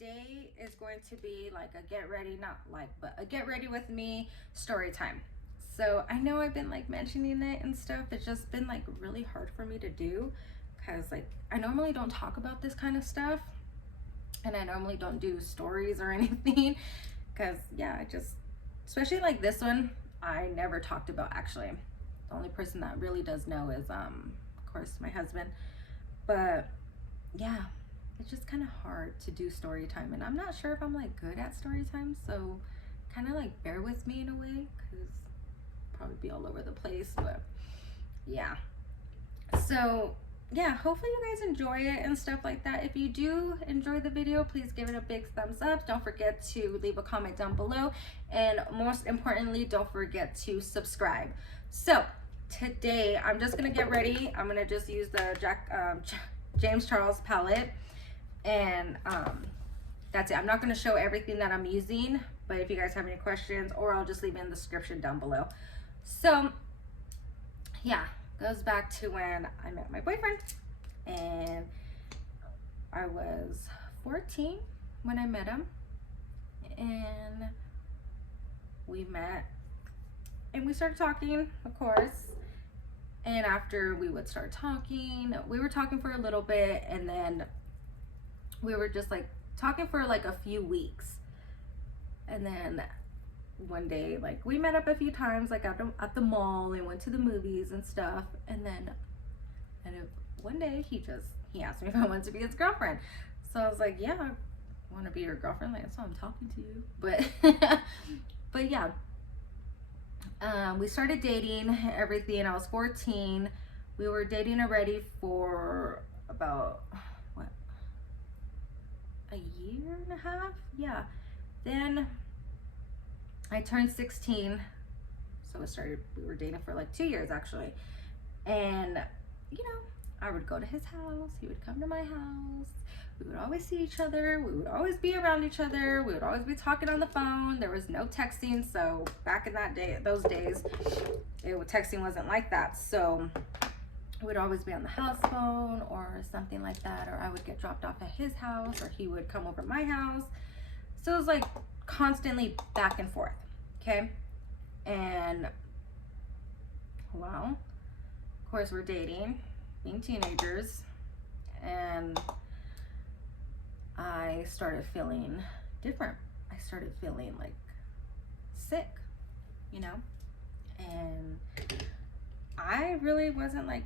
today is going to be like a get ready, not like, but a get ready with me story time. So I know I've been like mentioning it and stuff. It's just been like really hard for me to do because like I normally don't talk about this kind of stuff, and I normally don't do stories or anything because yeah, I just, especially like this one, I never talked about actually. The only person that really does know is of course my husband. But yeah, it's just kind of hard to do story time, and I'm not sure if I'm like good at story time, so kind of like bear with me in a way because probably be all over the place. But yeah, so yeah, hopefully you guys enjoy it and stuff like that. If you do enjoy the video, please give it a big thumbs up. Don't forget to leave a comment down below, and most importantly, don't forget to subscribe. So today I'm just gonna get ready. I'm gonna just use the James Charles palette, and that's it. I'm not going to show everything that I'm using, but if you guys have any questions, or I'll just leave it in the description down below. So yeah, goes back to when I met my boyfriend, and I was 14 when I met him, and we met and we started talking, of course. And after we would start talking, we were talking for a little bit, and then we were just like talking for like a few weeks. And then one day, like we met up a few times, like at the mall, and went to the movies and stuff. And then one day he asked me if I wanted to be his girlfriend. So I was like, yeah, I want to be your girlfriend. Like, that's why I'm talking to you. But yeah. We started dating, everything. I was 14. We were dating already for about, what, a year and a half? Yeah. Then I turned 16. So we were dating for like 2 years actually. And, you know, I would go to his house. He would come to my house. We would always see each other. We would always be around each other. We would always be talking on the phone. There was no texting. So back in those days, texting wasn't like that. So we'd always be on the house phone or something like that. Or I would get dropped off at his house, or he would come over to my house. So it was like constantly back and forth. Okay. And well, of course we're dating, being teenagers, and I started feeling different. I started feeling like sick, you know? And I really wasn't like,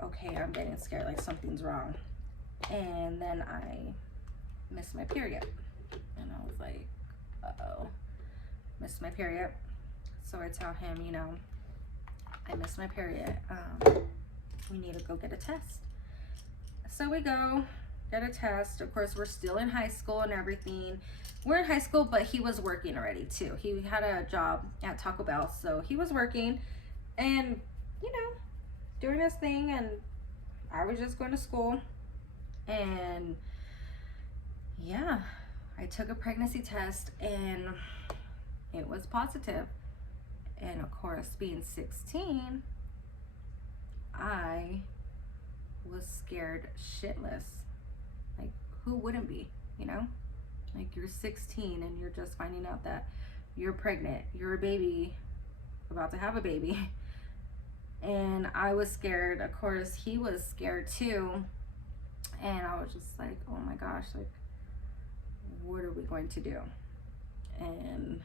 okay, I'm getting scared, like something's wrong. And then I missed my period. And I was like, uh-oh, missed my period. So I tell him, you know, I missed my period. We need to go get a test. So we go get a test. Of course, we're still in high school and everything. We're in high school, but he was working already too. He had a job at Taco Bell, so he was working and, you know, doing his thing, and I was just going to school. And yeah, I took a pregnancy test and it was positive. And of course, being 16, I was scared shitless. Like, who wouldn't be, you know? Like, you're 16 and you're just finding out that you're pregnant. You're a baby, about to have a baby. And I was scared. Of course, he was scared too. And I was just like, oh my gosh, like, what are we going to do? And,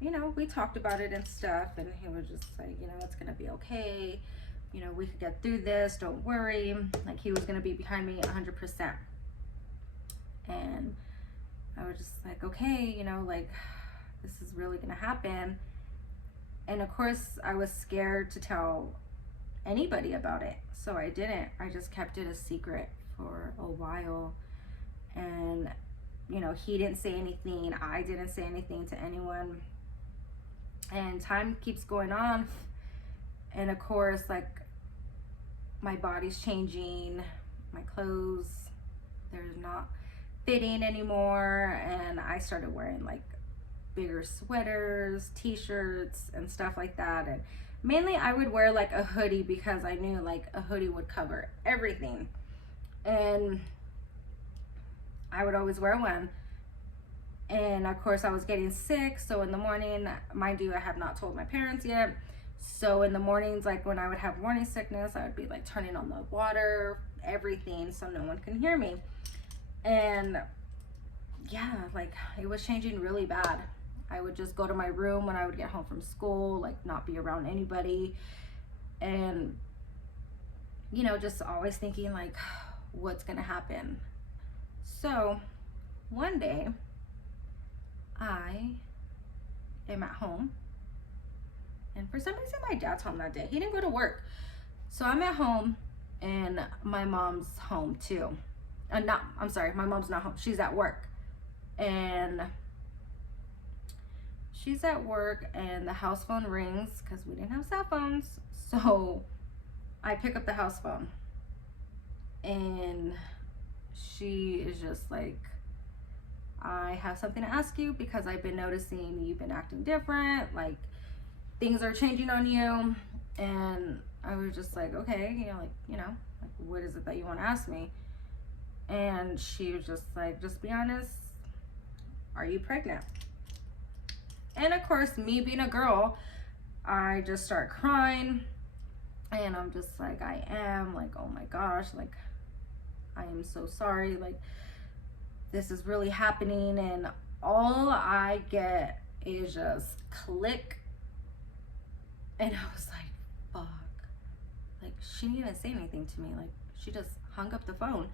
you know, we talked about it and stuff, and he was just like, you know, it's gonna be okay. You know, we could get through this, don't worry. Like, he was gonna be behind me 100%. And I was just like, okay, you know, like, this is really gonna happen. And of course, I was scared to tell anybody about it, so I didn't. I just kept it a secret for a while. And, you know, he didn't say anything, I didn't say anything to anyone. And time keeps going on, and of course, like, my body's changing, my clothes, they're not fitting anymore, and I started wearing like bigger sweaters, t-shirts, and stuff like that. And mainly I would wear like a hoodie because I knew like a hoodie would cover everything. And I would always wear one. And of course I was getting sick, so in the morning, mind you, I have not told my parents yet, so in the mornings, like when I would have morning sickness, I would be like turning on the water, everything, so no one can hear me. And yeah, like it was changing really bad. I would just go to my room when I would get home from school, like not be around anybody, and you know, just always thinking like, what's gonna happen? So one day I am at home, and for some reason my dad's home that day. He didn't go to work. So I'm at home, and my mom's home too. I'm sorry, my mom's not home. She's at work. And she's at work, and the house phone rings because we didn't have cell phones. So I pick up the house phone, and she is just like, I have something to ask you because I've been noticing you've been acting different, like things are changing on you. And I was just like, okay, like what is it that you want to ask me? And she was just like, just be honest, are you pregnant? And of course, me being a girl, I just start crying, and I'm just like, I am, like, oh my gosh, like I am so sorry, like this is really happening. And all I get is just click. And I was like, fuck. Like, she didn't even say anything to me. Like, she just hung up the phone.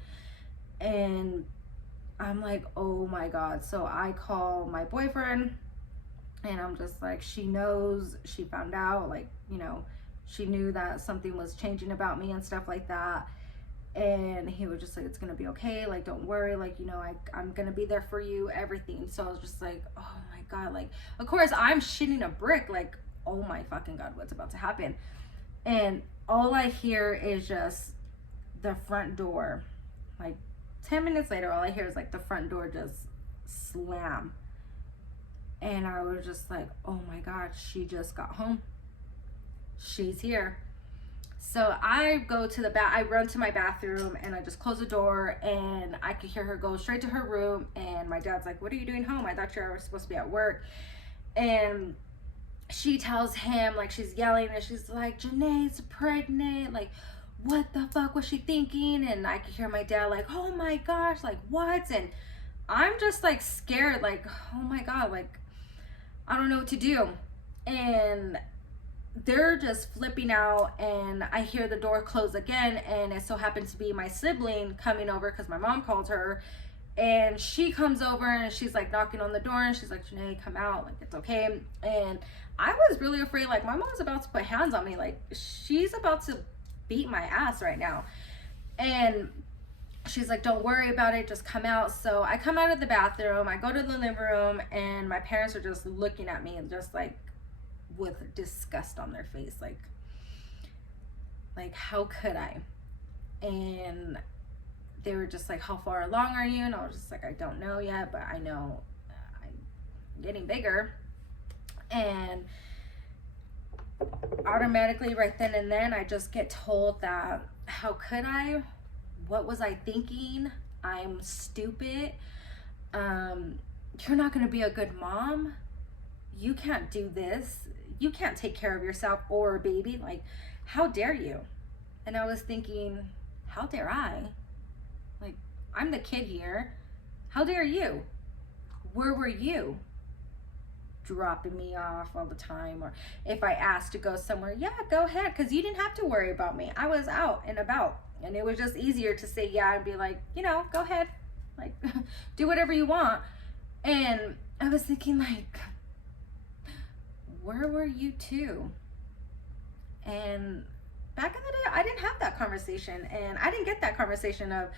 And I'm like, oh my God. So I call my boyfriend, and I'm just like, she knows, she found out, like, you know, she knew that something was changing about me and stuff like that. And he was just like, it's gonna be okay, like don't worry, like, you know, I'm gonna be there for you, everything. So I was just like, oh my God, like of course I'm shitting a brick, like oh my fucking God, what's about to happen? And all I hear is just the front door. Like 10 minutes later, all I hear is like the front door just slam. And I was just like, oh my God, she just got home, she's here. So I go to I run to my bathroom, and I just close the door, and I could hear her go straight to her room. And my dad's like, what are you doing home? I thought you were supposed to be at work. And she tells him, like she's yelling, and she's like, Janae's pregnant, like what the fuck was she thinking? And I could hear my dad like, oh my gosh, like what? And I'm just like scared, like oh my God, like I don't know what to do. And they're just flipping out, and I hear the door close again, and it so happens to be my sibling coming over because my mom called her. And she comes over, and she's like knocking on the door, and she's like, Janae, come out, like it's okay. And I was really afraid, like my mom's about to put hands on me, like she's about to beat my ass right now. And she's like, don't worry about it, just come out. So I come out of the bathroom, I go to the living room, and my parents are just looking at me and just like with disgust on their face, like how could I? And they were just like, how far along are you? And I was just like, I don't know yet, but I know I'm getting bigger. And automatically right then and then I just get told that, how could I? What was I thinking? I'm stupid. You're not gonna be a good mom. You can't do this. You can't take care of yourself or a baby. Like, how dare you? And I was thinking, how dare I? Like, I'm the kid here. How dare you? Where were you? Dropping me off all the time. Or if I asked to go somewhere, yeah, go ahead, because you didn't have to worry about me. I was out and about. And it was just easier to say yeah and be like, you know, go ahead. Like, do whatever you want. And I was thinking, like, where were you too? And back in the day, I didn't have that conversation, and I didn't get that conversation of,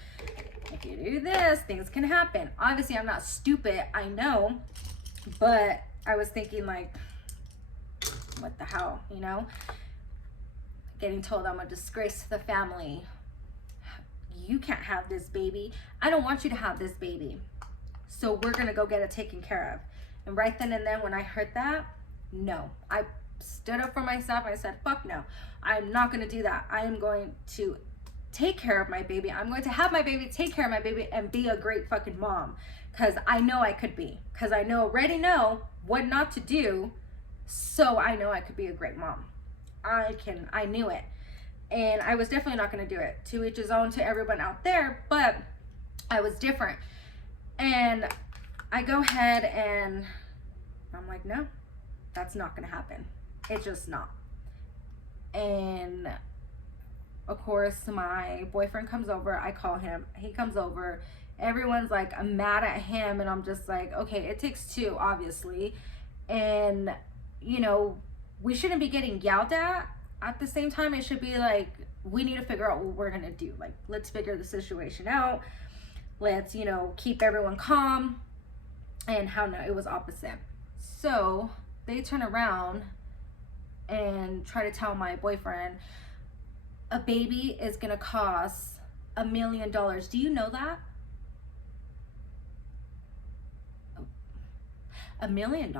if you do this, things can happen. Obviously, I'm not stupid, I know, but I was thinking like, what the hell, you know? Getting told I'm a disgrace to the family. You can't have this baby. I don't want you to have this baby. So we're gonna go get it taken care of. And right then and then when I heard that, no, I stood up for myself. I said, fuck no, I'm not gonna do that. I am going to take care of my baby. I'm going to have my baby, take care of my baby, and be a great fucking mom. Because I know I could be. Because I already know what not to do. So I know I could be a great mom. I knew it. And I was definitely not going to do it. To each his own, to everyone out there. But I was different. And I go ahead and I'm like, no, that's not going to happen. It's just not. And of course, my boyfriend comes over. I call him. He comes over. Everyone's like, I'm mad at him. And I'm just like, okay, it takes two, obviously. And, you know, we shouldn't be getting yelled at the same time. It should be like, we need to figure out what we're going to do. Like, let's figure the situation out. Let's, you know, keep everyone calm. And how no, it was opposite. So they turn around and try to tell my boyfriend, a baby is gonna cost $1 million. Do you know that? $1 million.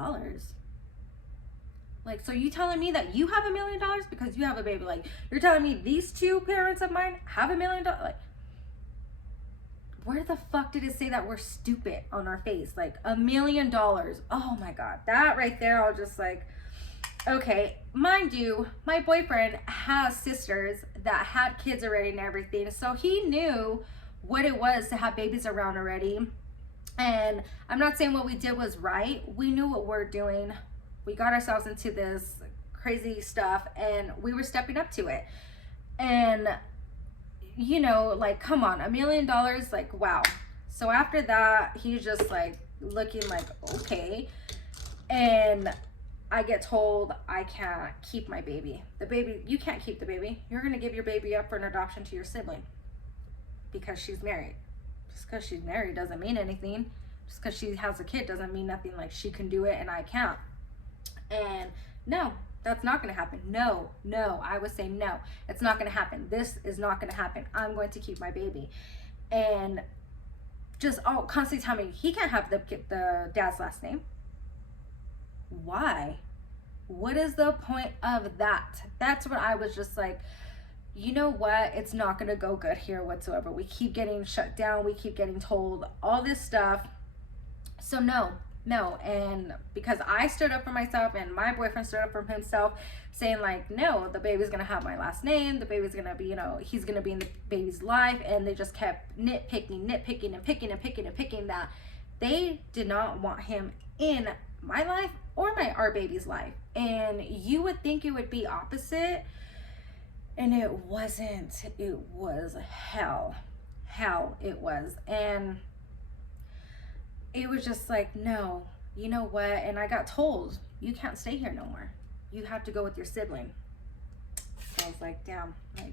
Like, so you telling me that you have $1 million because you have a baby? Like, you're telling me these two parents of mine have $1 million? Like, where the fuck did it say that we're stupid on our face? Like, $1 million. Oh my God. That right there, I was just like, okay. Mind you, my boyfriend has sisters that had kids already and everything. So he knew what it was to have babies around already. And I'm not saying what we did was right. We knew what we're doing. We got ourselves into this crazy stuff and we were stepping up to it. And you know, like, come on, $1 million, like, wow. So after that, he's just like looking like, okay. And I get told I can't keep my baby. The baby, you can't keep the baby. You're going to give your baby up for an adoption to your sibling because she's married. Just because she's married doesn't mean anything. Just because she has a kid doesn't mean nothing. Like, she can do it and I can't. And no, that's not going to happen. No, I would say no, it's not going to happen. This is not going to happen. I'm going to keep my baby. And just constantly tell me he can't have the dad's last name. Why? What is the point of that? That's what I was just like, you know what? It's not going to go good here whatsoever. We keep getting shut down. We keep getting told all this stuff. So no. And because I stood up for myself and my boyfriend stood up for himself, saying like, no, the baby's gonna have my last name, the baby's gonna be, you know, he's gonna be in the baby's life. And they just kept nitpicking that they did not want him in my life or our baby's life. And you would think it would be opposite, and it wasn't. It was hell it was. And it was just like, no, you know what? And I got told, you can't stay here no more. You have to go with your sibling. So I was like, damn, like,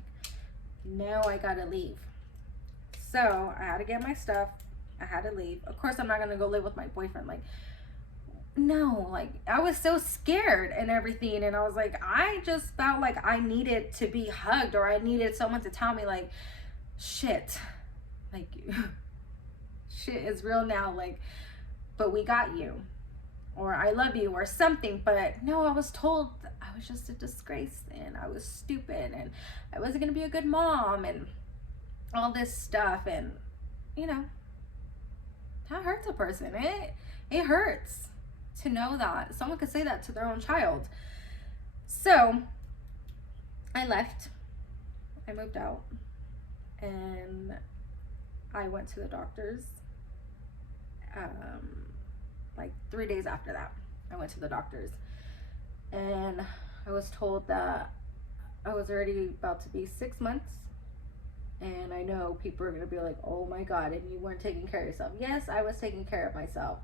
now I gotta leave. So I had to get my stuff. I had to leave. Of course, I'm not gonna go live with my boyfriend. Like, no, like, I was so scared and everything. And I was like, I just felt like I needed to be hugged, or I needed someone to tell me like, shit, like, shit is real now, like, but we got you, or I love you, or something. But no, I was told I was just a disgrace and I was stupid and I wasn't gonna be a good mom and all this stuff. And you know, that hurts a person. It hurts to know that someone could say that to their own child. So I left, I moved out, and I went to the doctors. Like 3 days after that, I went to the doctors, and I was told that I was already about to be 6 months. And I know people are gonna be like, oh my God, and you weren't taking care of yourself. Yes, I was taking care of myself.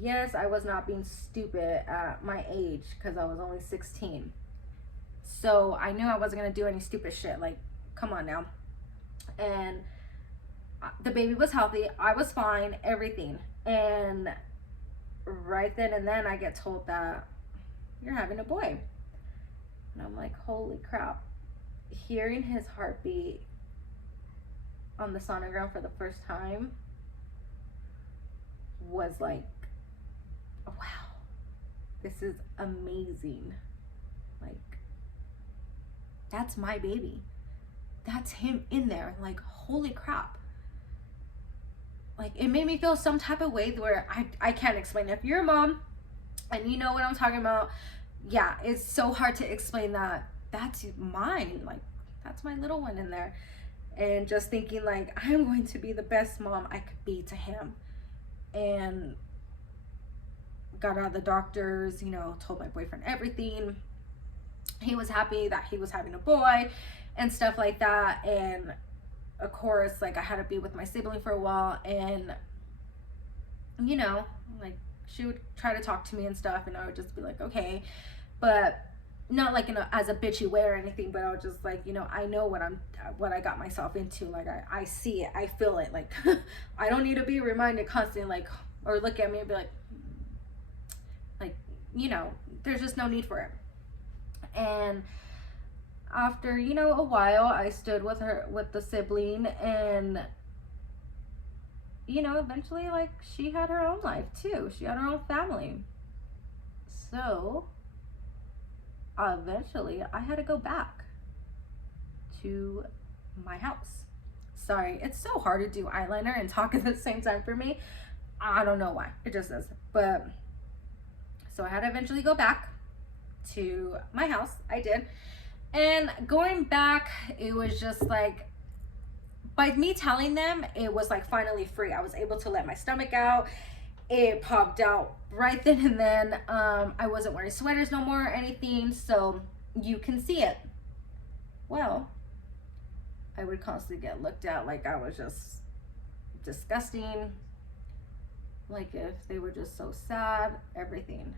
Yes, I was not being stupid at my age, because I was only 16. So I knew I wasn't gonna do any stupid shit. Like, come on now. And the baby was healthy, I was fine, everything. And right then and then I get told that you're having a boy. And I'm like, holy crap. Hearing his heartbeat on the sonogram for the first time was like, wow, this is amazing. Like, that's my baby. that's him in there. Like, holy crap. Like, it made me feel some type of way where I can't explain. If you're a mom and you know what I'm talking about, yeah, it's so hard to explain that. That's mine. Like, that's my little one in there. And just thinking, like, I'm going to be the best mom I could be to him. And got out of the doctors, you know, told my boyfriend everything. He was happy that he was having a boy and stuff like that. And of course, like, I had to be with my sibling for a while, and you know, like, she would try to talk to me and stuff, and I would just be like, okay, but not like as a bitchy way or anything, but I was just like, you know, I know what I got myself into. Like, I see it, I feel it. Like, I don't need to be reminded constantly, like, or look at me and be like, you know, there's just no need for it. And after, you know, a while, I stood with the sibling, and you know, eventually, like, she had her own life too. She had her own family. So eventually I had to go back to my house. Sorry, it's so hard to do eyeliner and talk at the same time for me. I don't know why. It just is. But so I had to eventually go back to my house. I did. And going back, it was just like, by me telling them, it was like finally free. I was able to let my stomach out. It popped out right then and then. I wasn't wearing sweaters no more or anything, so you can see it. Well, I would constantly get looked at like I was just disgusting. Like, if they were just so sad, everything.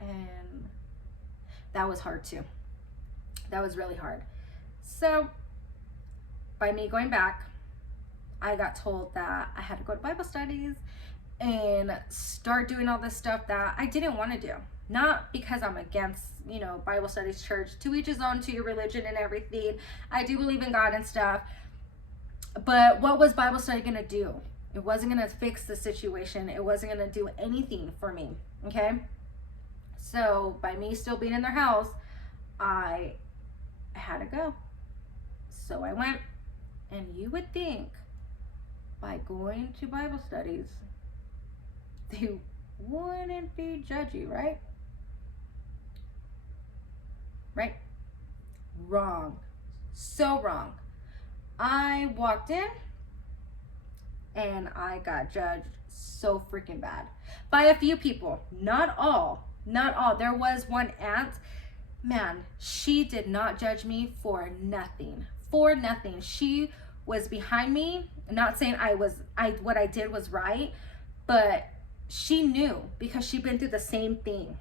And that was hard too. That was really hard. So by me going back, I got told that I had to go to Bible studies and start doing all this stuff that I didn't want to do. Not because I'm against, you know, Bible studies, church, to each his own, to your religion and everything. I do believe in God and stuff. But what was Bible study going to do? It wasn't going to fix the situation. It wasn't going to do anything for me. Okay? So by me still being in their house, I had to go. So I went. And you would think by going to Bible studies, they wouldn't be judgy, right? Right? Wrong. So wrong. I walked in and I got judged so freaking bad by a few people. Not all. There was one aunt, man, she did not judge me for nothing. She was behind me. I'm not saying what I did was right, but she knew, because she'd been through the same thing,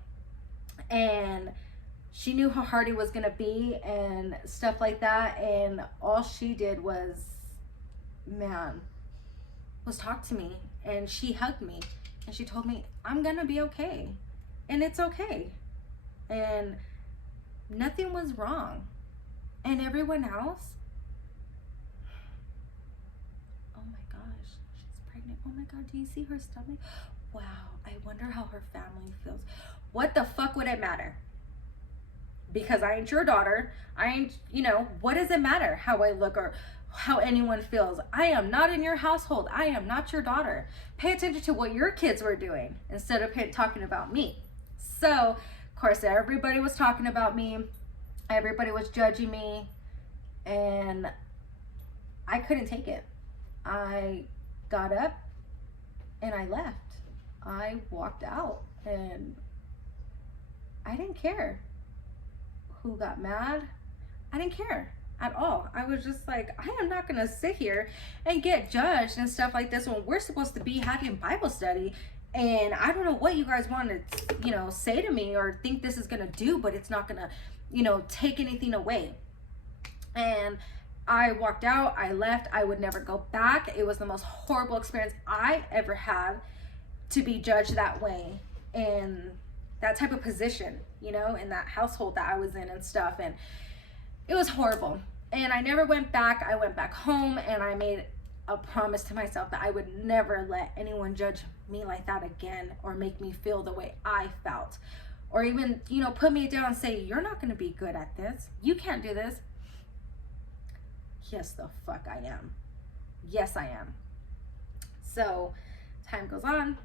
and she knew how hard it was gonna be and stuff like that. And all she did was talk to me, and she hugged me, and she told me I'm gonna be okay, and it's okay, and nothing was wrong. And everyone else, oh my gosh, she's pregnant. Oh my God, do you see her stomach? Wow, I wonder how her family feels. What the fuck would it matter? Because I ain't your daughter. I ain't, you know, what does it matter how I look or how anyone feels? I am not in your household. I am not your daughter. Pay attention to what your kids were doing instead of talking about me. So, of course, everybody was talking about me. Everybody was judging me, and I couldn't take it. I got up and I left. I walked out, and I didn't care who got mad. I didn't care at all. I was just like, I am not gonna sit here and get judged and stuff like this when we're supposed to be having Bible study. And I don't know what you guys want to, you know, say to me or think this is gonna do, but it's not gonna, you know, take anything away. And I walked out, I left. I would never go back. It was the most horrible experience I ever had, to be judged that way in that type of position, you know, in that household that I was in and stuff. And it was horrible. And I never went back. I went back home, and I made a promise to myself that I would never let anyone judge me like that again, or make me feel the way I felt, or even, you know, put me down and say, you're not going to be good at this. You can't do this. Yes, the fuck I am. Yes, I am. So time goes on.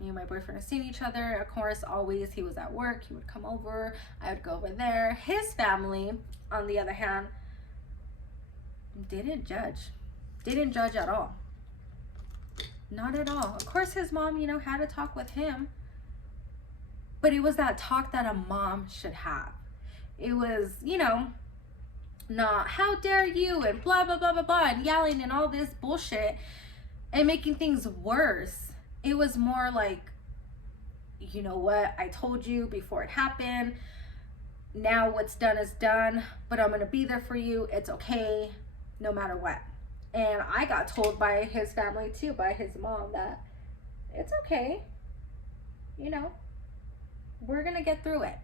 Me and my boyfriend are seeing each other. Of course, always he was at work. He would come over. I would go over there. His family, on the other hand, didn't judge. Didn't judge at all. Not at all. Of course, his mom, had a talk with him. But it was that talk that a mom should have. It was, not how dare you and blah, blah, blah, blah, blah, and yelling and all this bullshit and making things worse. It was more like, you know what? I told you before it happened. Now what's done is done, but I'm going to be there for you. It's okay, no matter what. And I got told by his family too, by his mom, that it's okay. We're going to get through it.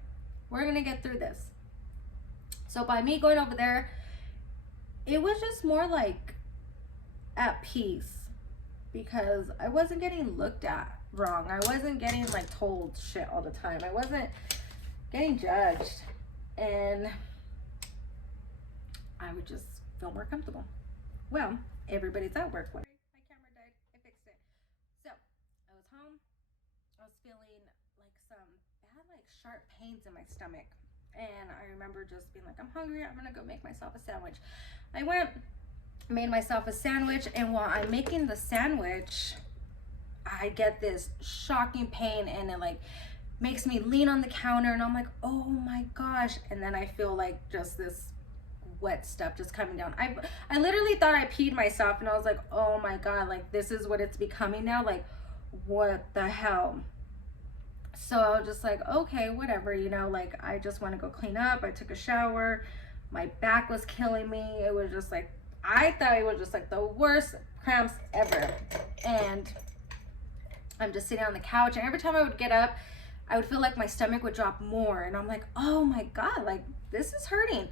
We're going to get through this. So by me going over there, it was just more like at peace, because I wasn't getting looked at wrong. I wasn't getting like told shit all the time. I wasn't getting judged. And I would just feel more comfortable. Well, everybody's at work. My camera died. I fixed it. So I was home. I was feeling like some bad, like sharp pains in my stomach. And I remember just being like, I'm hungry. I'm going to go make myself a sandwich. I went, made myself a sandwich. And while I'm making the sandwich, I get this shocking pain, and it like makes me lean on the counter, and I'm like, oh my gosh. And then I feel like just this wet stuff just coming down. I literally thought I peed myself, and I was like, oh my God, like this is what it's becoming now. Like, what the hell? So I was just like, okay, whatever, like I just want to go clean up. I took a shower. My back was killing me. It was just like, I thought it was just like the worst cramps ever. And I'm just sitting on the couch, and every time I would get up, I would feel like my stomach would drop more. And I'm like, oh my God, like this is hurting.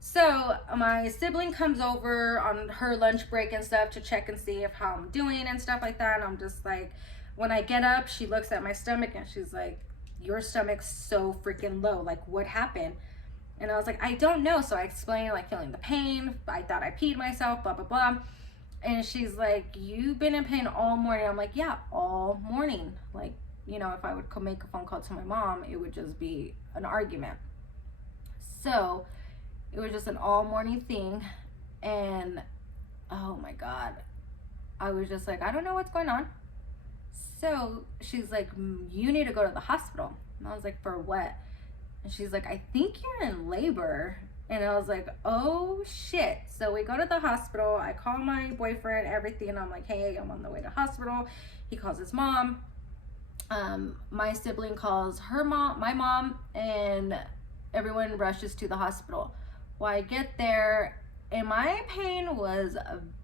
So my sibling comes over on her lunch break and stuff to check and see how I'm doing and stuff like that. And I'm just like, when I get up, she looks at my stomach and she's like, your stomach's so freaking low. Like, what happened? And I was like, I don't know. So I explained, like, feeling the pain. I thought I peed myself, blah, blah, blah. And she's like, you've been in pain all morning. I'm like, yeah, all morning. Like, if I would make a phone call to my mom, it would just be an argument. So it was just an all morning thing. And oh my God, I was just like, I don't know what's going on. So she's like, you need to go to the hospital. And I was like, for what? And she's like, I think you're in labor. And I was like, oh shit. So we go to the hospital. I call my boyfriend, everything. I'm like, hey, I'm on the way to hospital. He calls his mom. My sibling calls her mom, my mom, and everyone rushes to the hospital. Well, I get there, and my pain was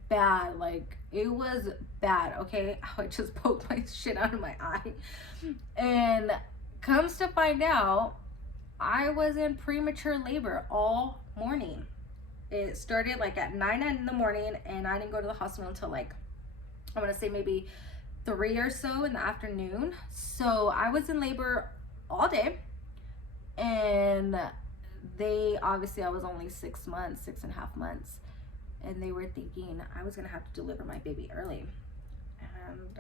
bad. Like, it was bad, okay? I just poked my shit out of my eye. And comes to find out, I was in premature labor all morning. It started like at 9 in the morning, and I didn't go to the hospital until like, I want to say maybe 3 or so in the afternoon. So I was in labor all day, and I was only 6.5 months, and they were thinking I was gonna have to deliver my baby early, and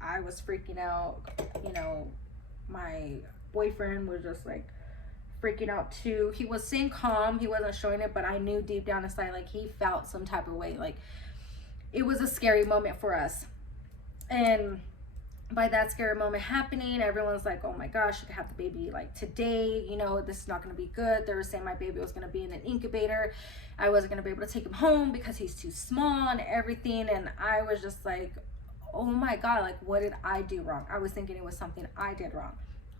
I was freaking out. My boyfriend was just like freaking out too. He was staying calm, he wasn't showing it, but I knew deep down inside, like, he felt some type of way. Like, it was a scary moment for us. And by that scary moment happening, everyone's like, oh my gosh, you could have the baby like today, this is not going to be good. They were saying my baby was going to be in an incubator. I wasn't going to be able to take him home because he's too small and everything. And I was just like, oh my God, like, what did I do wrong? I was thinking it was something I did wrong.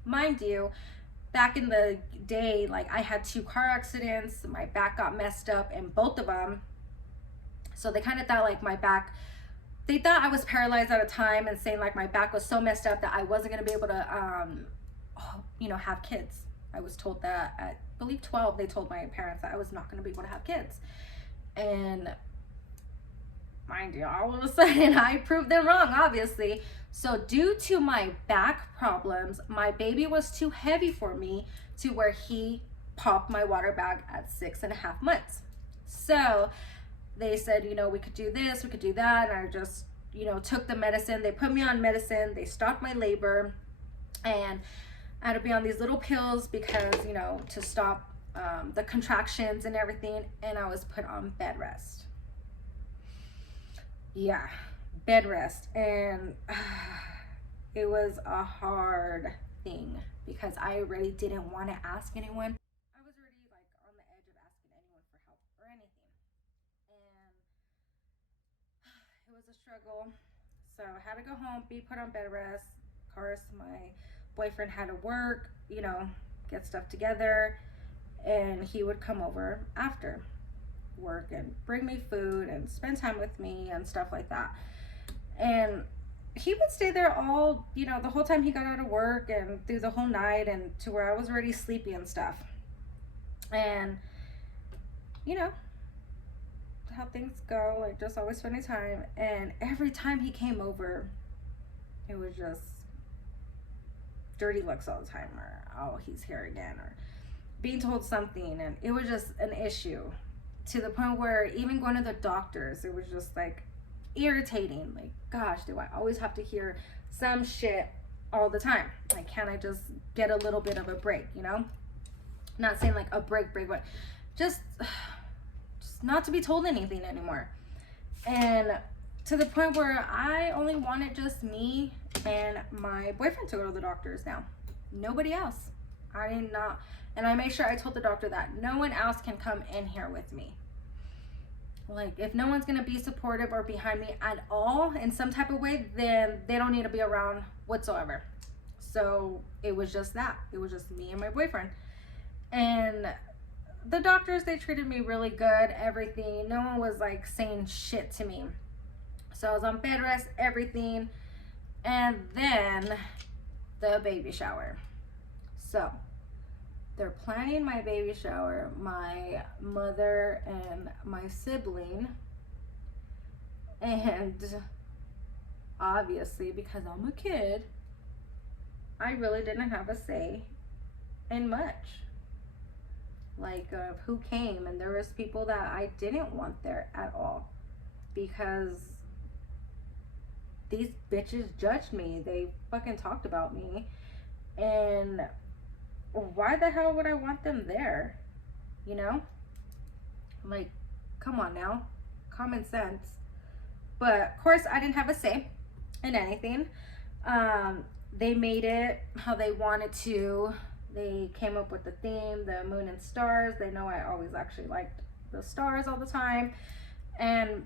Mind you, back in the day, like, I had 2 car accidents. My back got messed up in both of them. So they kind of thought like they thought I was paralyzed at a time, and saying like my back was so messed up that I wasn't going to be able to, have kids. I was told that at, I believe, 12, they told my parents that I was not going to be able to have kids. And mind you, all of a sudden I proved them wrong, obviously. So due to my back problems, my baby was too heavy for me to where he popped my water bag at 6.5 months. So they said, you know, we could do this, we could do that. And I just, you know, took the medicine. They put me on medicine. They stopped my labor. And I had to be on these little pills because, you know, to stop the contractions and everything. And I was put on bed rest. Yeah, bed rest. And it was a hard thing because I really didn't want to ask anyone. I was already like on the edge of asking anyone for help or anything. And it was a struggle. So I had to go home, be put on bed rest. Of course, my boyfriend had to work, you know, get stuff together. And he would come over after work and bring me food and spend time with me and stuff like that. And he would stay there all, you know, the whole time he got out of work and through the whole night, and to where I was already sleepy and stuff. And, you know, how things go, like just always spending time. And every time he came over, it was just dirty looks all the time, or oh, he's here again, or being told something. And it was just an issue to the point where even going to the doctors, it was just like irritating. Like, gosh, do I always have to hear some shit all the time? Like, can't I just get a little bit of a break, you know? Not saying like a break, but just not to be told anything anymore. And to the point where I only wanted just me and my boyfriend to go to the doctors now. Nobody else. I did not. And I made sure I told the doctor that no one else can come in here with me. Like, if no one's going to be supportive or behind me at all in some type of way, then they don't need to be around whatsoever. So it was just that. It was just me and my boyfriend. And the doctors, they treated me really good, everything. No one was like saying shit to me. So I was on bed rest, everything. And then the baby shower. So they're planning my baby shower, my mother and my sibling. And obviously, because I'm a kid, I really didn't have a say in much. Like, of who came. And there was people that I didn't want there at all, because these bitches judged me. They fucking talked about me. And why the hell would I want them there? You know? Like, come on now. Common sense. But of course, I didn't have a say in anything. They made it how they wanted to. They came up with the theme, the moon and stars. They know I always actually liked the stars all the time. And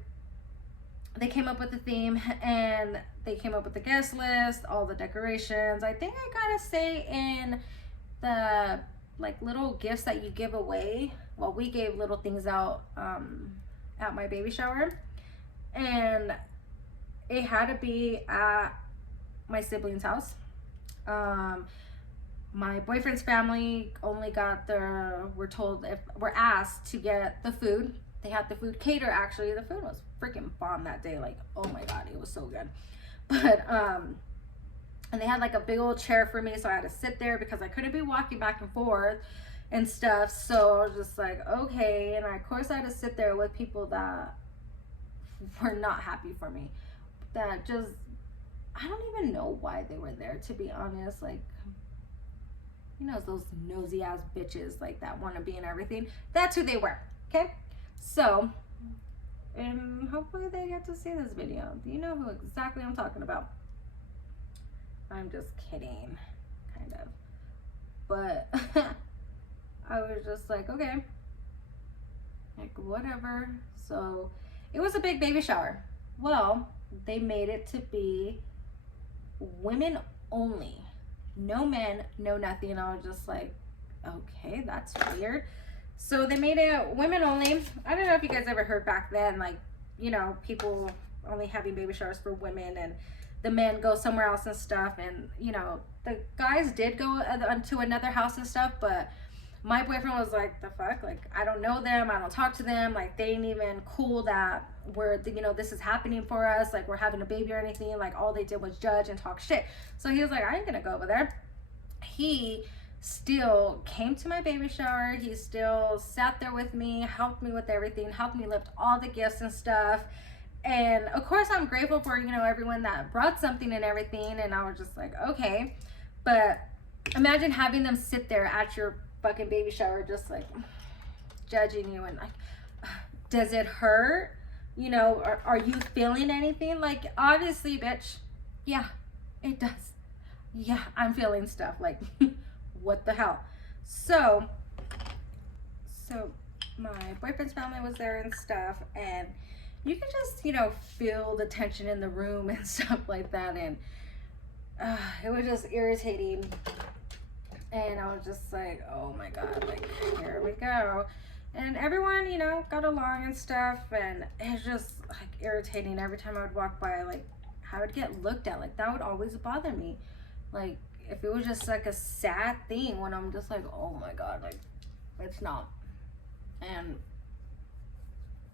they came up with the theme, and they came up with the guest list, all the decorations. I think I got a say in the like little gifts that you give away. Well, we gave little things out at my baby shower, and it had to be at my sibling's house. My boyfriend's family only got we're told, if we're asked to get the food. They had the food cater. Actually, the food was freaking bomb that day. Like, oh my god, it was so good. But and they had like a big old chair for me, so I had to sit there because I couldn't be walking back and forth and stuff. So I was just like, okay. And of course I had to sit there with people that were not happy for me, that just, I don't even know why they were there, to be honest. Like, you know, those nosy ass bitches like that want to be in everything. That's who they were. Okay, so, and hopefully they get to see this video. Do you know who exactly I'm talking about? I'm just kidding, kind of. But I was just like, okay, like whatever. So it was a big baby shower. Well, they made it to be women only. No men, no nothing. I was just like, okay, that's weird. So they made it women only. I don't know if you guys ever heard back then, like, you know, people only having baby showers for women, and the men go somewhere else and stuff. And, you know, the guys did go to another house and stuff, but my boyfriend was like, the fuck? Like, I don't know them. I don't talk to them. Like, they ain't even cool that we're, you know, this is happening for us. Like, we're having a baby or anything. Like, all they did was judge and talk shit. So he was like, I ain't gonna go over there. He still came to my baby shower. He still sat there with me, helped me with everything, helped me lift all the gifts and stuff. And of course, I'm grateful for, you know, everyone that brought something and everything. And I was just like, okay. But imagine having them sit there at your fucking baby shower, just like judging you and like, does it hurt? You know, are you feeling anything? Like, obviously, bitch, yeah, it does. Yeah, I'm feeling stuff. Like, what the hell? So my boyfriend's family was there and stuff, and you can just, you know, feel the tension in the room and stuff like that. And it was just irritating. And I was just like, oh my God, like, here we go. And everyone, you know, got along and stuff. And it's just like irritating every time I would walk by, like, how I would get looked at. Like, that would always bother me. Like, if it was just like a sad thing, when I'm just like, oh my God, like, it's not. And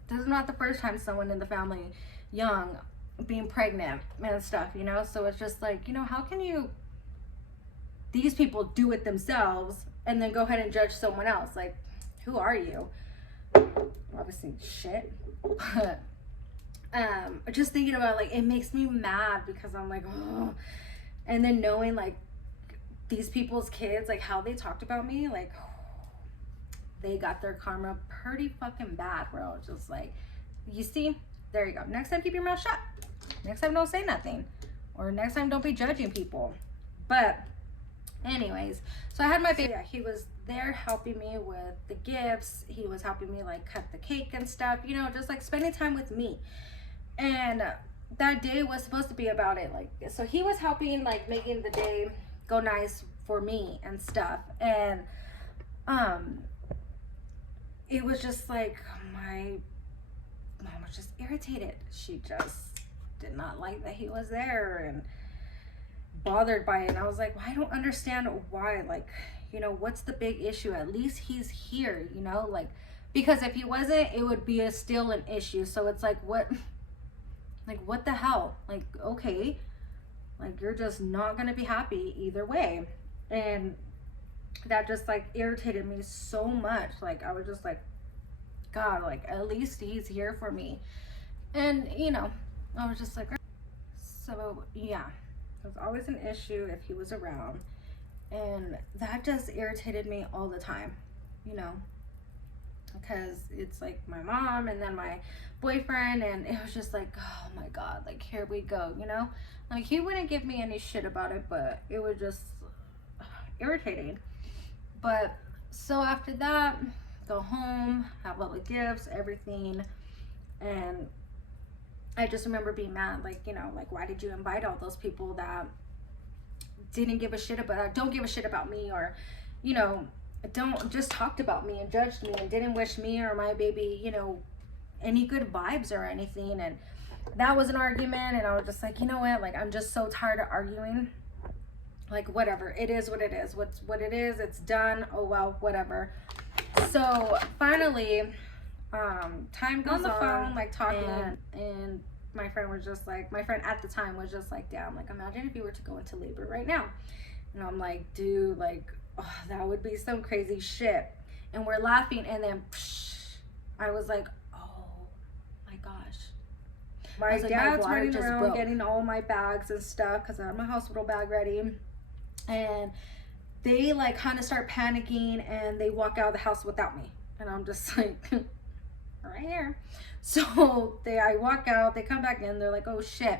this is not the first time someone in the family, young, being pregnant and stuff, you know? So it's just like, you know, how can you, these people do it themselves and then go ahead and judge someone else? Like, who are you? Obviously shit. But just thinking about, like, it makes me mad because I'm like, oh. And then knowing, like, these people's kids, like, how they talked about me, like, they got their karma pretty fucking bad, bro. Just like, you see, there you go. Next time, keep your mouth shut. Next time, don't say nothing. Or next time, don't be judging people. But anyways, so I had my baby. Yeah, he was there helping me with the gifts. He was helping me, like, cut the cake and stuff, you know, just like spending time with me. And that day was supposed to be about it. Like, so he was helping, like, making the day go nice for me and stuff. And it was just like, my mom was just irritated. She just did not like that he was there and bothered by it. And I was like, well, I don't understand why. Like, you know, what's the big issue? At least he's here, you know, like, because if he wasn't, it would be still an issue. So it's like, what the hell? Like, okay, like, you're just not gonna be happy either way. And that just, like, irritated me so much. Like, I was just like, God, like, at least he's here for me. And, you know, I was just like, so yeah, it was always an issue if he was around. And that just irritated me all the time, you know, because it's like my mom and then my boyfriend, and it was just like, oh my God, like, here we go, you know. Like, he wouldn't give me any shit about it, but it was just irritating. But so after that, go home, have all the gifts, everything. And I just remember being mad, like, you know, like, why did you invite all those people that didn't give a shit about, don't give a shit about me, or, you know, don't just talked about me and judged me and didn't wish me or my baby, you know, any good vibes or anything. And that was an argument. And I was just like, you know what, like, I'm just so tired of arguing. Like, whatever, it is what it is. What it is, it's done. Oh well, whatever. So finally, time goes on the phone, like, talking, and my friend was just like, my friend at the time was just like, damn, like, imagine if you were to go into labor right now. And I'm like, dude, like, oh, that would be some crazy shit. And we're laughing, and then I was like, oh my gosh. My dad's running around getting all my bags and stuff because I had my hospital bag ready. And they, like, kind of start panicking, and they walk out of the house without me. And I'm just like, right here. So I walk out, they come back in, they're like, oh shit.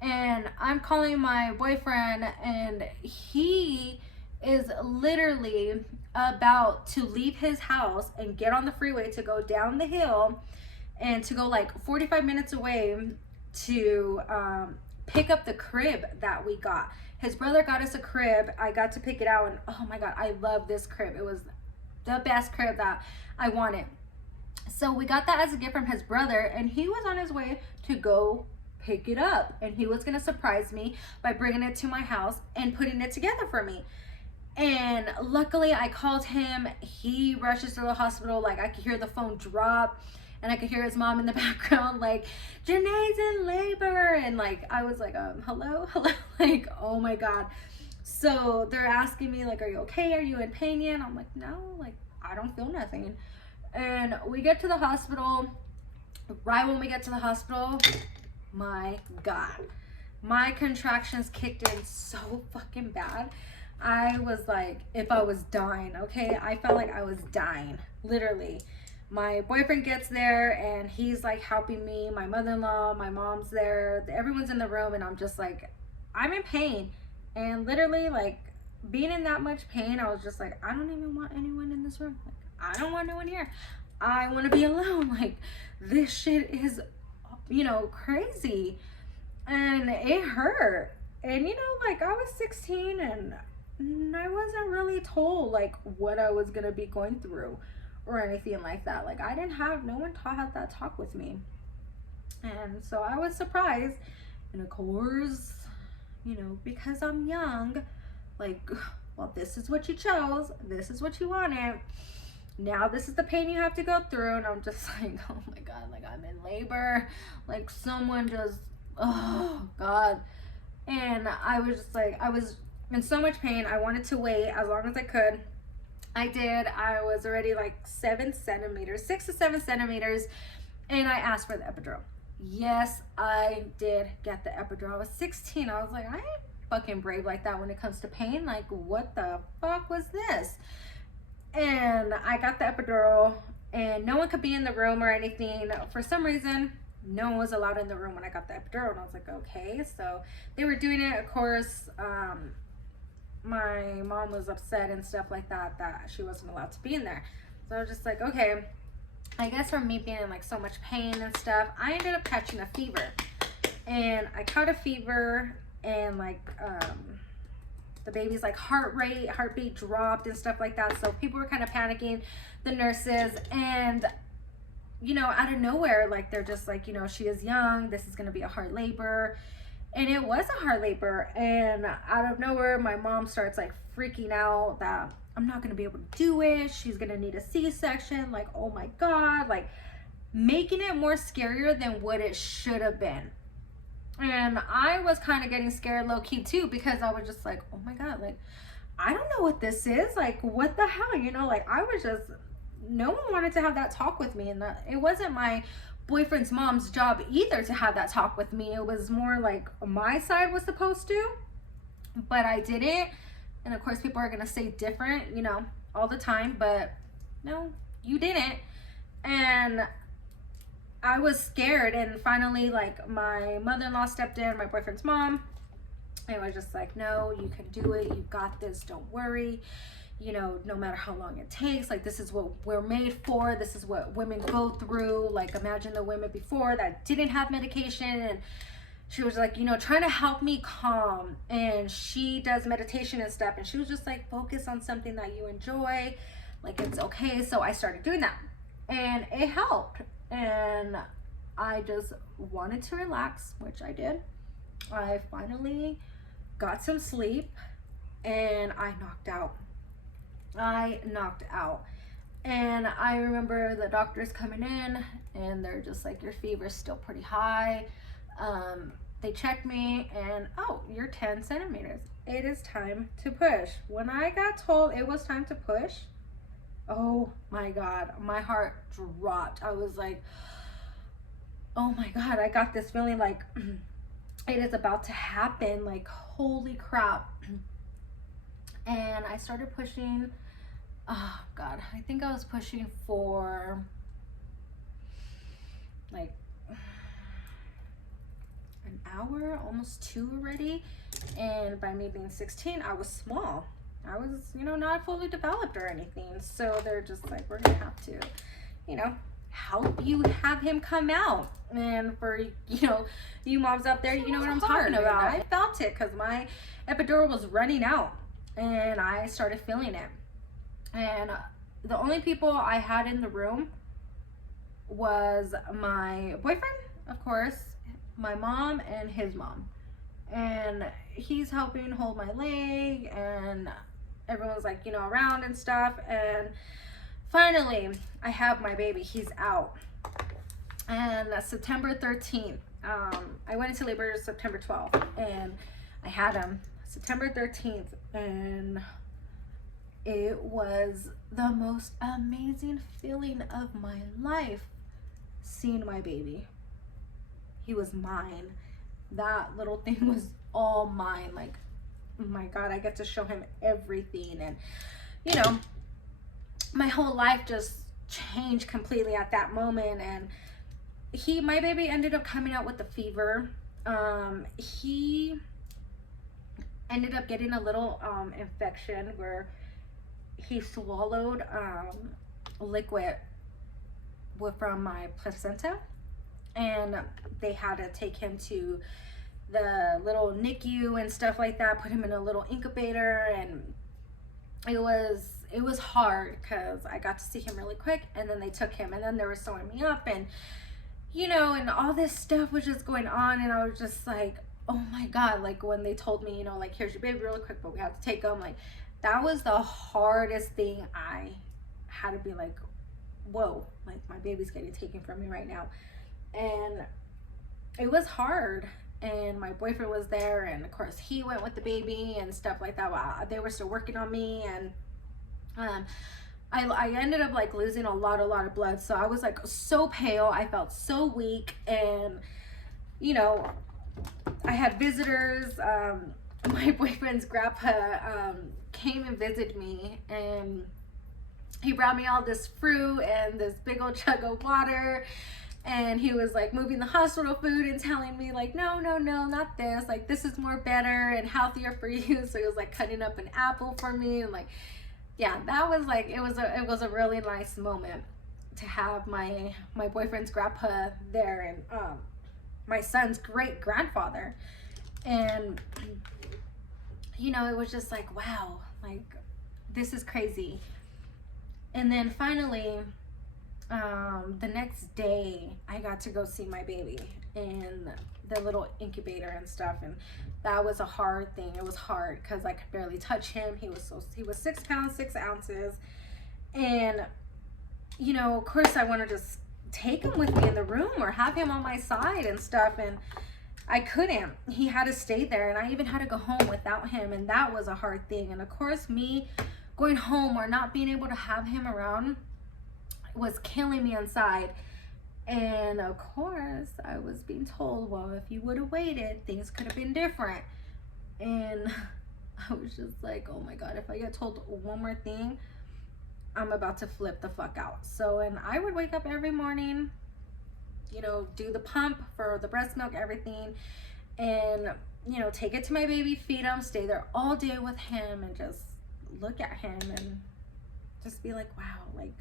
And I'm calling my boyfriend, and he is literally about to leave his house and get on the freeway to go down the hill and to go like 45 minutes away to pick up the crib that we got. His brother got us a crib. I got to pick it out, and oh my God, I love this crib. It was the best crib that I wanted. So we got that as a gift from his brother, and he was on his way to go pick it up, and he was gonna surprise me by bringing it to my house and putting it together for me. And luckily I called him. He rushes to the hospital. Like, I could hear the phone drop, and I could hear his mom in the background like, Janae's in labor. And like, I was like, hello, like, oh my God. So they're asking me like, are you okay? Are you in pain yet? And I'm like, no, like I don't feel nothing. And we get to the hospital. Right when we get to the hospital, my God, my contractions kicked in so fucking bad. I was like, if I was dying, okay? I felt like I was dying, literally. My boyfriend gets there and he's like helping me. My mother-in-law, my mom's there. Everyone's in the room and I'm just like, I'm in pain. And literally, like, being in that much pain, I was just like, I don't even want anyone in this room. Like, I don't want no one here. I want to be alone. Like, this shit is, crazy. And it hurt. And, like, I was 16 and I wasn't really told, like, what I was going to be going through or anything like that. Like, no one had that talk with me. And so I was surprised. And of course, because I'm young, like, well, this is what you chose. This is what you wanted. Now this is the pain you have to go through. And I'm just like, oh my God, like I'm in labor. Like someone just, oh God. And I was just like, I was in so much pain. I wanted to wait as long as I could. I did. I was already like 6 to 7 centimeters. And I asked for the epidural. Yes, I did get the epidural. I was 16. I was like, I ain't fucking brave like that when it comes to pain. Like, what the fuck was this? And I got the epidural and no one could be in the room or anything. For some reason, no one was allowed in the room when I got the epidural. And I was like, okay. So they were doing it. Of course, my mom was upset and stuff like that she wasn't allowed to be in there. So I was just like, okay. I guess from me being in like so much pain and stuff, I ended up catching a fever. And I caught a fever and like the baby's like heartbeat dropped and stuff like that. So people were kind of panicking, the nurses, and out of nowhere, like they're just like, she is young, this is gonna be a hard labor. And it was a hard labor. And out of nowhere, my mom starts like freaking out that I'm not gonna be able to do it. She's gonna need a C-section. Like, oh my God, like making it more scarier than what it should have been. And I was kind of getting scared low key too, because I was just like, oh my God, like, I don't know what this is. Like, what the hell? Like I was just, no one wanted to have that talk with me. And it wasn't my boyfriend's mom's job either to have that talk with me. It was more like my side was supposed to, but I didn't. And of course people are going to say different, all the time, but no, you didn't. And I was scared. And finally, like my mother-in-law stepped in, my boyfriend's mom, and was just like, no, you can do it. You got this. Don't worry. No matter how long it takes, like this is what we're made for. This is what women go through. Like imagine the women before that didn't have medication. And she was like, trying to help me calm. And she does meditation and stuff. And she was just like, focus on something that you enjoy. Like it's okay. So I started doing that and it helped. And I just wanted to relax, which I did. I finally got some sleep and I knocked out. And I remember the doctors coming in and they're just like, your fever's still pretty high. They checked me and, oh, you're 10 centimeters. It is time to push. When I got told it was time to push, oh my God, my heart dropped. I was like, oh my God, I got this feeling like it is about to happen. Like, holy crap. And I started pushing. Oh God, I think I was pushing for like an hour, almost 2 already. And by me being 16, I was small. I was, not fully developed or anything. So they're just like, we're gonna have to, help you have him come out. And for, you moms out there, you know what I'm talking about. I felt it because my epidural was running out and I started feeling it. And the only people I had in the room was my boyfriend, of course, my mom, and his mom. And he's helping hold my leg, and everyone's like, around and stuff. And finally, I have my baby. He's out. And September 13th, I went into labor September 12th, and I had him September 13th. And it was the most amazing feeling of my life seeing my baby. He was mine. That little thing was all mine. Like, oh my God, I get to show him everything. And, you know, my whole life just changed completely at that moment. And my baby ended up coming out with a fever. He ended up getting a little infection where he swallowed liquid from my placenta, and they had to take him to the little NICU and stuff like that, put him in a little incubator. And it was hard because I got to see him really quick, and then they took him, and then they were sewing me up, and and all this stuff was just going on. And I was just like, oh my God, like when they told me, like, here's your baby really quick, but we have to take him, like that was the hardest thing. I had to be like, whoa, like my baby's getting taken from me right now. And it was hard. And my boyfriend was there, and of course he went with the baby and stuff like that. Wow, they were still working on me. And I ended up like losing a lot of blood, so I was like so pale. I felt so weak. And I had visitors. My boyfriend's grandpa came and visited me, and he brought me all this fruit and this big old jug of water. And he was like moving the hospital food and telling me like, no, not this. Like, this is more better and healthier for you. So he was like cutting up an apple for me. And like, yeah, that was like, it was a really nice moment to have my boyfriend's grandpa there, and my son's great grandfather. And it was just like, wow, like this is crazy. And then finally, the next day I got to go see my baby in the little incubator and stuff. And that was a hard thing. It was hard because I could barely touch him. He was 6 pounds 6 ounces. And of course I want to just take him with me in the room or have him on my side and stuff, and I couldn't. He had to stay there, and I even had to go home without him, and that was a hard thing. And of course, me going home or not being able to have him around was killing me inside. And of course, I was being told, well, if you would have waited, things could have been different. And I was just like, oh my God, if I get told one more thing, I'm about to flip the fuck out. So, and I would wake up every morning, do the pump for the breast milk, everything, and take it to my baby, feed him, stay there all day with him, and just look at him and just be like, wow, like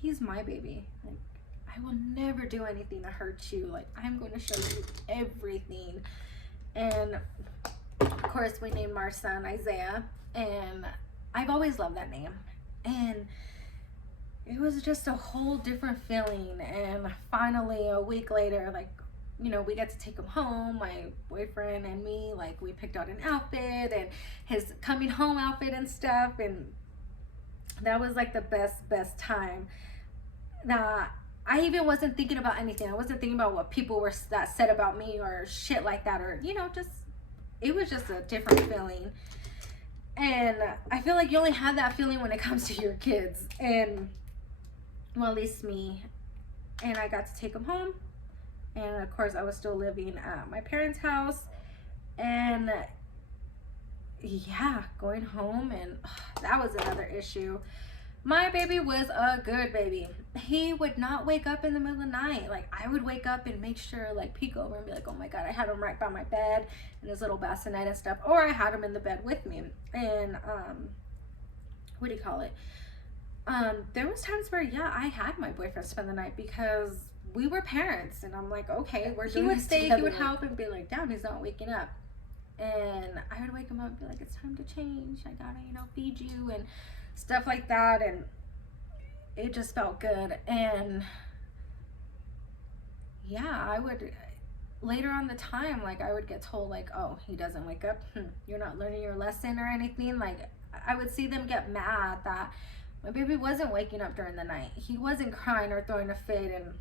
he's my baby. Like, I will never do anything to hurt you. Like, I'm going to show you everything. And of course, we named our son Isaiah, and I've always loved that name. And it was just a whole different feeling. And finally, a week later, like, we got to take him home, my boyfriend and me. Like, we picked out an outfit and his coming home outfit and stuff. And that was like the best time. Now, I even wasn't thinking about anything. I wasn't thinking about what people that said about me or shit like that, or just, it was just a different feeling. And I feel like you only have that feeling when it comes to your kids. And well, at least me. And I got to take them home, and of course I was still living at my parents' house. And yeah, going home, and that was another issue. My baby was a good baby. He would not wake up in the middle of the night. Like, I would wake up and make sure, like, peek over and be like, oh my God, I had him right by my bed in his little bassinet and stuff. Or I had him in the bed with me. And, what do you call it? There was times where, yeah, I had my boyfriend spend the night because we were parents. And I'm like, okay, we're doing this together. He would stay, he would help and be like, damn, he's not waking up. And I would wake him up and be like, it's time to change. I gotta, feed you and stuff like that. And it just felt good. And yeah, I would later on the time, like, I would get told like, oh, he doesn't wake up, you're not learning your lesson or anything. Like, I would see them get mad that my baby wasn't waking up during the night. He wasn't crying or throwing a fit and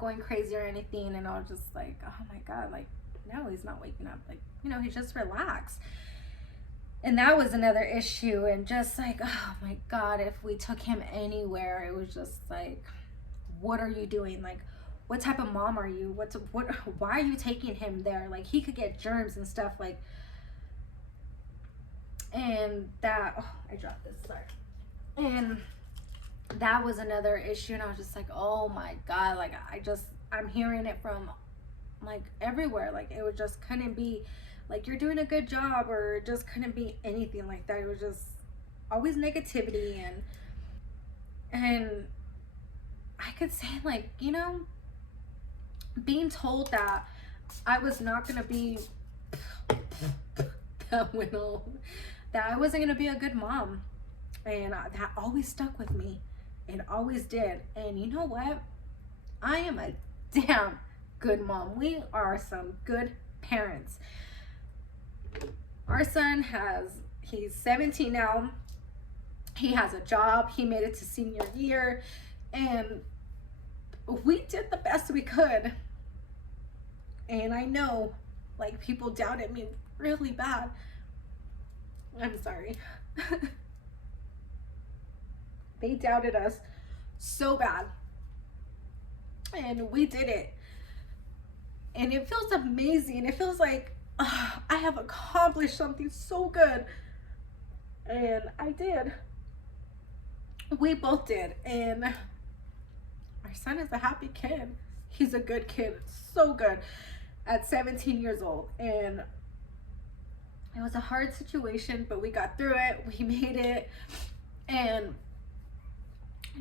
going crazy or anything. And I was just like, oh my God, like, no, he's not waking up. Like, he's just relaxed. And that was another issue. And just like, oh my God, if we took him anywhere, it was just like, what are you doing? Like, what type of mom are you? Why are you taking him there? Like, he could get germs and stuff. Like, and that, oh, I dropped this, sorry. And that was another issue. And I was just like, oh my God, like, I'm hearing it from like everywhere. Like, it was just couldn't be like, you're doing a good job, or it just couldn't be anything like that. It was just always negativity. And I could say, like, you know, being told that I was not gonna be that I wasn't gonna be a good mom, and that always stuck with me. It always did. And you know what? I am a damn good mom. We are some good parents. Our son he's 17 now. He has a job. He made it to senior year, and we did the best we could. And I know, like, people doubted me really bad. I'm sorry. They doubted us so bad. And we did it. And it feels amazing. It feels like I have accomplished something so good. And I did. We both did. And our son is a happy kid. He's a good kid. So good. At 17 years old. And it was a hard situation, but we got through it. We made it. And,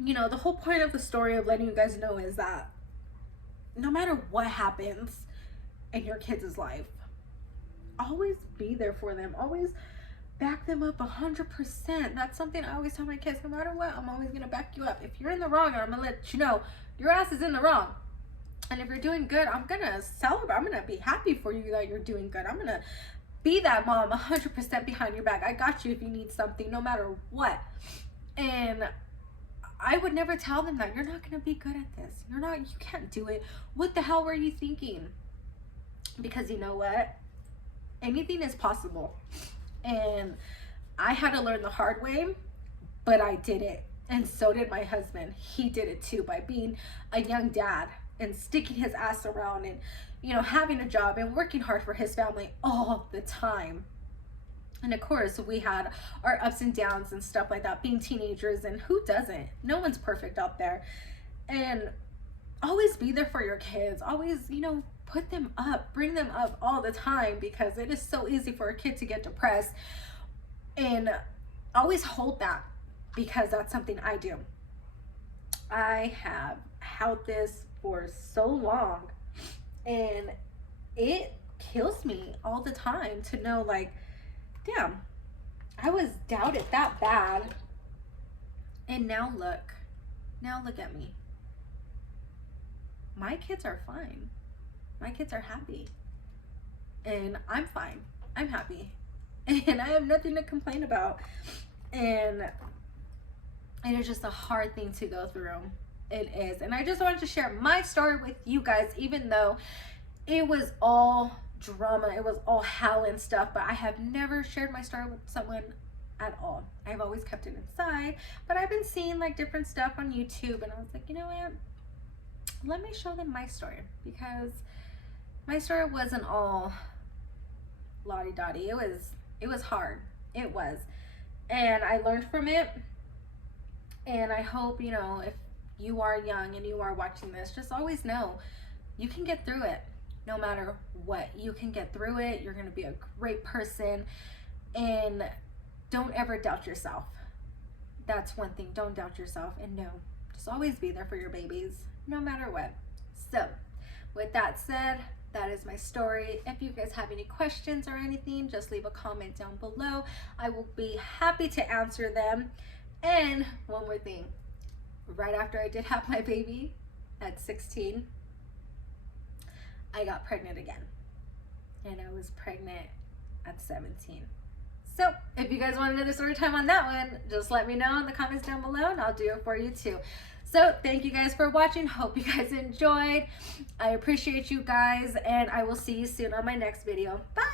you know, the whole point of the story of letting you guys know is that no matter what happens in your kids' life, always be there for them. Always back them up 100%. That's something I always tell my kids. No matter what, I'm always going to back you up. If you're in the wrong, I'm going to let you know your ass is in the wrong. And if you're doing good, I'm going to celebrate. I'm going to be happy for you that you're doing good. I'm going to be that mom 100% behind your back. I got you if you need something, no matter what. And I would never tell them that you're not going to be good at this. You can't do it. What the hell were you thinking? Because you know what? Anything is possible. And I had to learn the hard way, but I did it. And so did my husband. He did it too, by being a young dad and sticking his ass around and, you know, having a job and working hard for his family all the time. And of course, we had our ups and downs and stuff like that, being teenagers, and who doesn't? No one's perfect out there. And always be there for your kids. Always, you know, put them up, bring them up all the time, because it is so easy for a kid to get depressed. And always hold that, because that's something I do. I have held this for so long, and it kills me all the time to know, like, damn, I was doubted that bad, and now look at me. My kids are fine. My kids are happy, and I'm fine. I'm happy, and I have nothing to complain about. And it is just a hard thing to go through. It is. And I just wanted to share my story with you guys, even though it was all drama, it was all hell and stuff, but I have never shared my story with someone at all. I've always kept it inside, but I've been seeing like different stuff on YouTube, and I was like, you know what? Let me show them my story, because my story wasn't all lottie-dottie. It was hard. It was. And I learned from it. And I hope, you know, if you are young and you are watching this, just always know you can get through it. No matter what, you can get through it. You're going to be a great person. And don't ever doubt yourself. That's one thing. Don't doubt yourself. And no, just always be there for your babies, no matter what. So with that said, that is my story. If you guys have any questions or anything, just leave a comment down below. I will be happy to answer them. And one more thing, right after I did have my baby at 16, I got pregnant again. And I was pregnant at 17. So if you guys want another story time on that one, just let me know in the comments down below, and I'll do it for you too. So thank you guys for watching. Hope you guys enjoyed. I appreciate you guys, and I will see you soon on my next video. Bye.